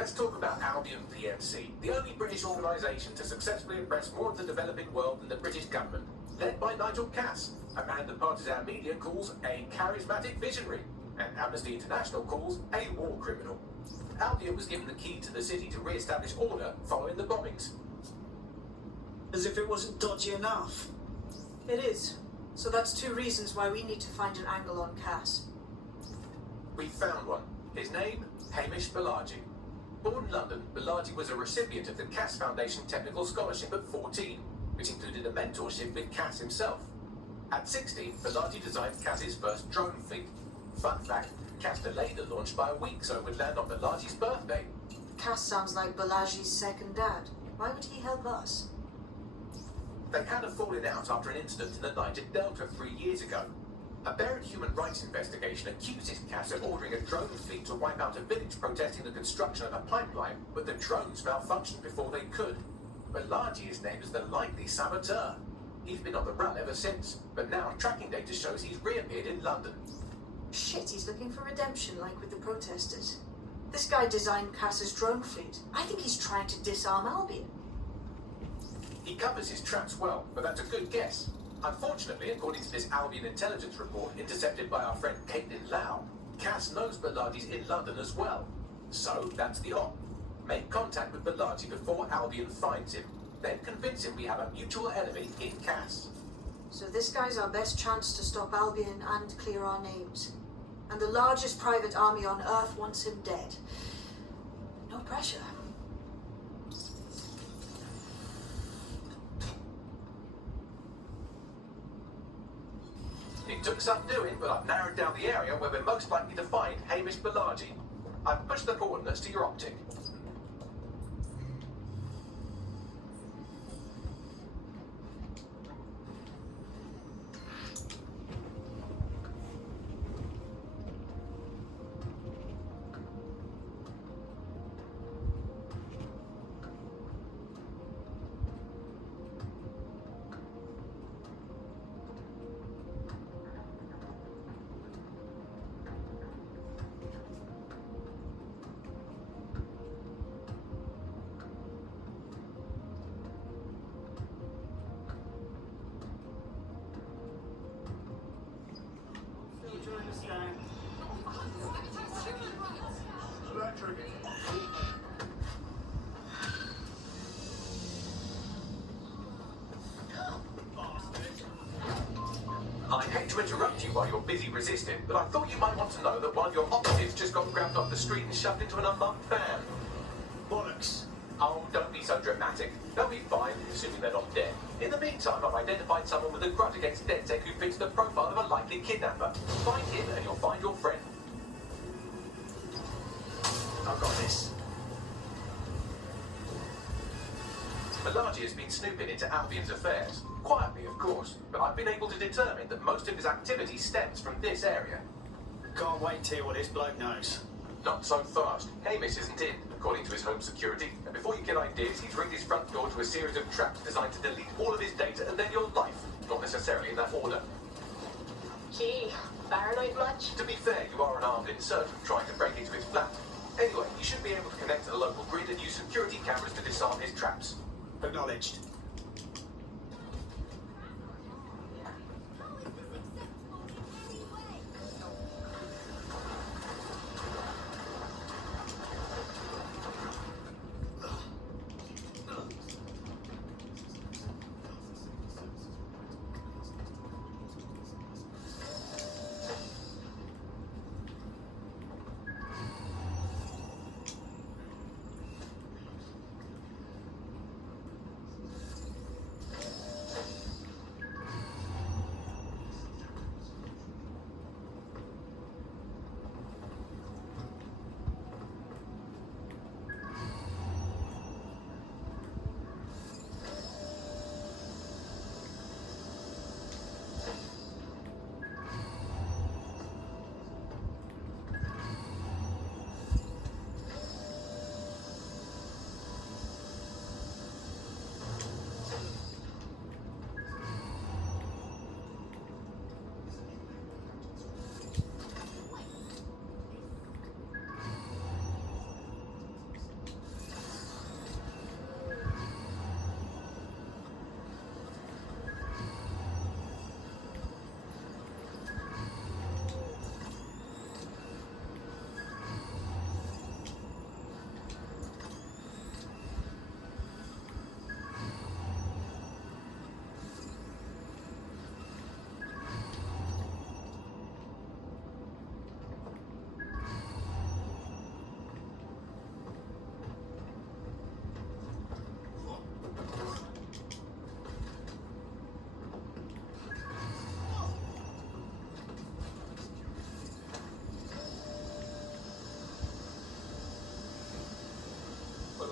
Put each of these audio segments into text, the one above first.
Let's talk about Albion PMC, the only British organisation to successfully impress more of the developing world than the British government, led by Nigel Cass, a man the partisan media calls a charismatic visionary, and Amnesty International calls a war criminal. Albion was given the key to the city to re-establish order following the bombings. As if it wasn't dodgy enough. It is. So that's two reasons why we need to find an angle on Cass. We found one. His name, Hamish Balaji. Born in London, Balaji was a recipient of the Cass Foundation Technical Scholarship at 14, which included a mentorship with Cass himself. At 16, Balaji designed Cass's first drone fleet. Fun fact, Cass delayed the launch by a week so it would land on Balaji's birthday. Cass sounds like Balaji's second dad. Why would he help us? They had a falling out after an incident in the Niger Delta 3 years ago. A Buried human rights investigation accuses Cass of ordering a drone fleet to wipe out a village protesting the construction of a pipeline, but the drones malfunctioned before they could. Balaji is named as the likely saboteur. He's been on the run ever since, but now tracking data shows he's reappeared in London. Shit, he's looking for redemption like with the protesters. This guy designed Cass's drone fleet. I think he's trying to disarm Albion. He covers his tracks well, but that's a good guess. Unfortunately, according to this Albion intelligence report intercepted by our friend Caitlin Lau, Cass knows Balaji's in London as well. So that's the op. Make contact with Balaji before Albion finds him. Then convince him we have a mutual enemy in Cass. So this guy's our best chance to stop Albion and clear our names. And the largest private army on Earth wants him dead. No pressure. It took some doing, but I've narrowed down the area where we're most likely to find Hamish Balaji. I've pushed the coordinates to your optic. I hate to interrupt you while you're busy resisting, but I thought you might want to know that one of your operatives just got grabbed off the street and shoved into an unmarked van. Bollocks. Oh, don't be so dramatic. They'll be fine, assuming they're not dead. In the meantime, I've identified someone with a grudge against DedSec who fits the profile of a likely kidnapper. Find him and you'll find your friend. I've got this. Balaji has been snooping into Albion's affairs. Quietly, of course, but I've been able to determine that most of his activity stems from this area. Can't wait to hear what this bloke knows. Not so fast. Hamish isn't in, according to his home security. And before you get ideas, he's rigged his front door to a series of traps designed to delete all of his data and then your life. Not necessarily in that order. Gee, paranoid much? To be fair, you are an armed insurgent trying to break into his flat. Anyway, you should be able to connect to the local grid and use security cameras to disarm his traps. Acknowledged.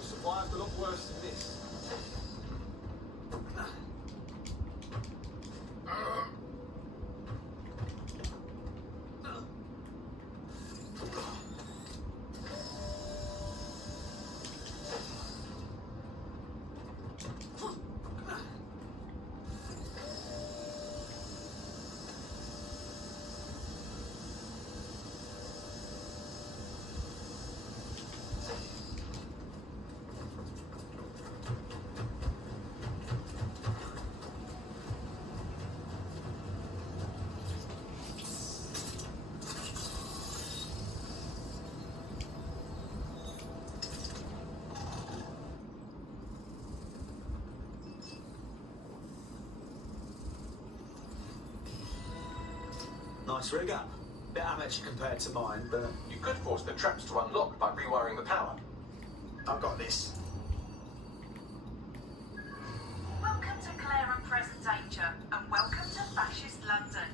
survived a lot worse than this. Nice rig up. Bit amateur compared to mine, but You could force the traps to unlock by rewiring the power. I've got this. Welcome to Clare and Present Danger, and welcome to fascist London.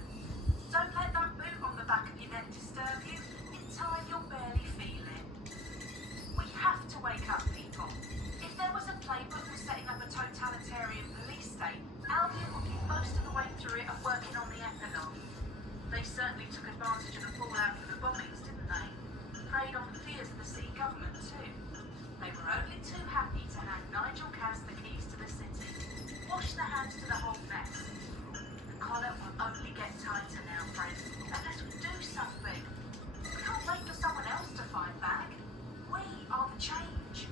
Don't let that boot on the back of your neck disturb you. In time, you'll barely feel it. We have to wake up, people. If there was a playbook for setting up a totalitarian police state, Albion would be most of the way through it and working on the epilogue. They certainly took advantage of the fallout from the bombings, didn't they? Preyed on the fears of the sea government, too. They were only too happy to hand Nigel Cass the keys to the city. Wash the hands to the whole mess. The collar will only get tighter now, friends, unless we do something. We can't wait for someone else to fight back. We are the change.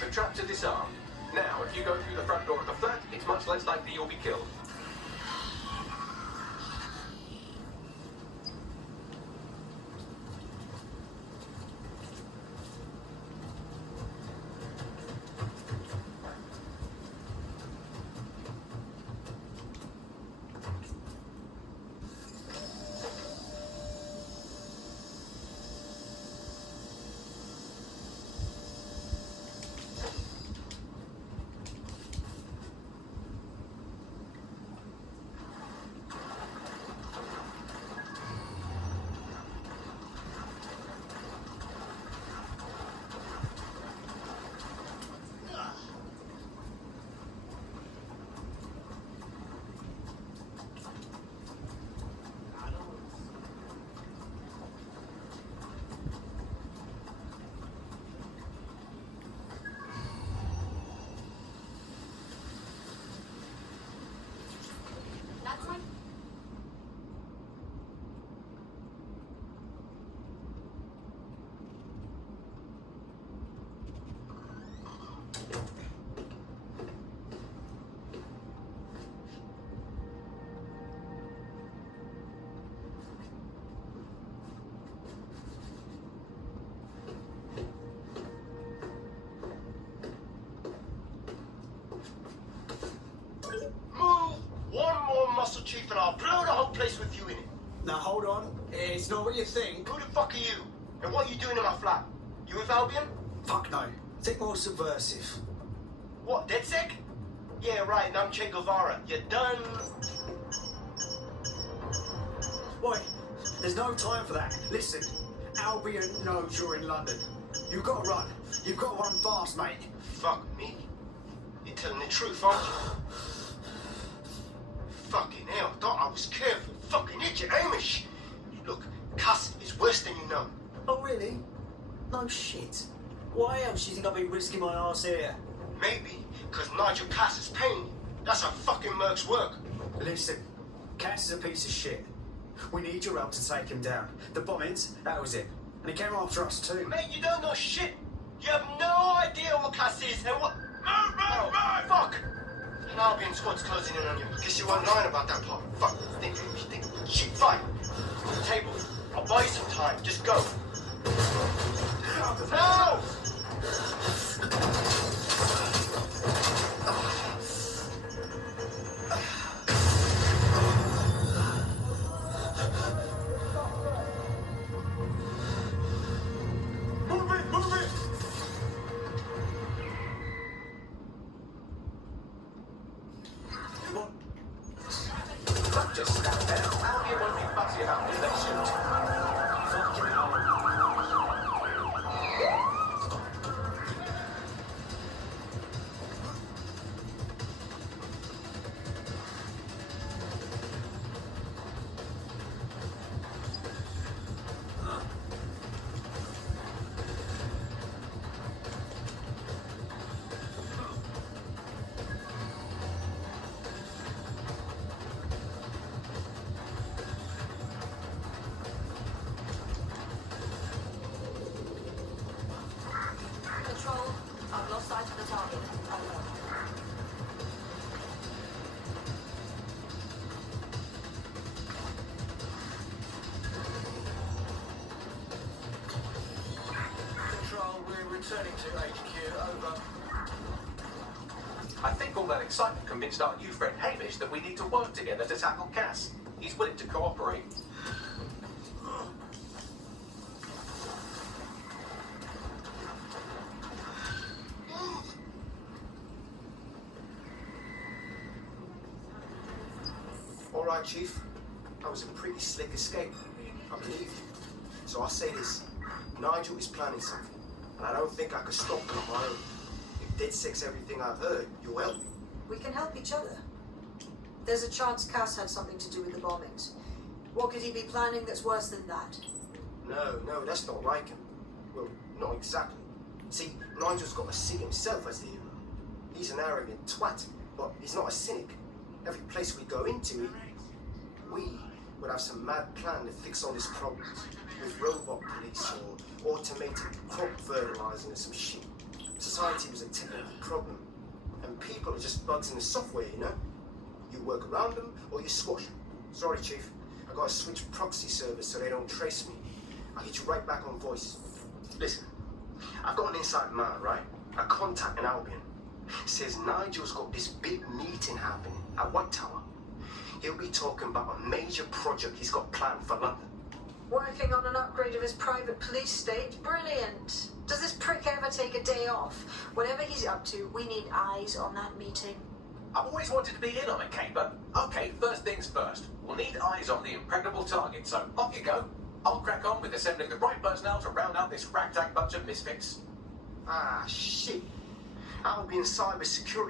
The traps are disarmed. Now, if you go through the front door of the flat, it's much less likely you'll be killed. That's my... Move one more muscle chief and I'll blow the whole place with you in it. Now hold on. It's not what you think. Who the fuck are you? And what are you doing in my flat? You with Albion? Fuck no. Think more subversive. What, DedSec? Yeah, right, and I'm Che Guevara. You done? Boy, there's no time for that. Listen, Albion knows you're in London. You've got to run. You've got to run fast, mate. Fuck me. You're telling the truth, aren't you? Fucking hell, thought I was careful. Fucking idiot, Amish. Look, Cass is worse than you know. Oh, really? No shit. Why else do you think I've been risking my arse here? Maybe, because Nigel Cass is paying you. That's how fucking mercs work. Listen, Cass is a piece of shit. We need your help to take him down. The bombings, that was it. And he came after us too. Mate, you don't know shit. You have no idea what Cass is and what... Move! Fuck! An Albion squad's closing in on you. Guess you weren't lying about that part. Fuck, think. Shit, fine. Table. I'll buy you some time. Just go. No! Move it! Don't just stand there. Albion won't be fussy about who they shoot. Fucking hell. Control, I've lost sight of the target. Over. Control, we're returning to HQ. Over. I think all that excitement convinced our new friend Hamish that we need to work together to tackle Cass. He's willing to cooperate. All right, Chief. That was a pretty slick escape. I believe you. So I'll say this. Nigel is planning something, and I don't think I could stop him on my own. If DedSec's everything I've heard, you'll help me. We can help each other. There's a chance Cass had something to do with the bombings. What could he be planning that's worse than that? No, that's not like him. Well, not exactly. See, Nigel's got to see himself as the hero. He's an arrogant twat, but he's not a cynic. Every place we go into, we would have some mad plan to fix all these problems. With robot police or automated crop fertilizer and some shit. Society was a technical problem. And people are just bugs in the software, you know? You work around them or you squash them. Sorry, Chief. I gotta switch proxy servers so they don't trace me. I'll get you right back on voice. Listen, I've got an inside man, right? A contact in Albion. Says Nigel's got this big meeting happening at White Tower. He'll be talking about a major project he's got planned for London. Working on an upgrade of his private police state? Brilliant. Does this prick ever take a day off? Whatever he's up to, we need eyes on that meeting. I've always wanted to be in on it, Kate, but okay, first things first. We'll need eyes on the impregnable target, so off you go. I'll crack on with assembling the right personnel to round out this ragtag bunch of misfits. Ah, shit. Albion cybersecurity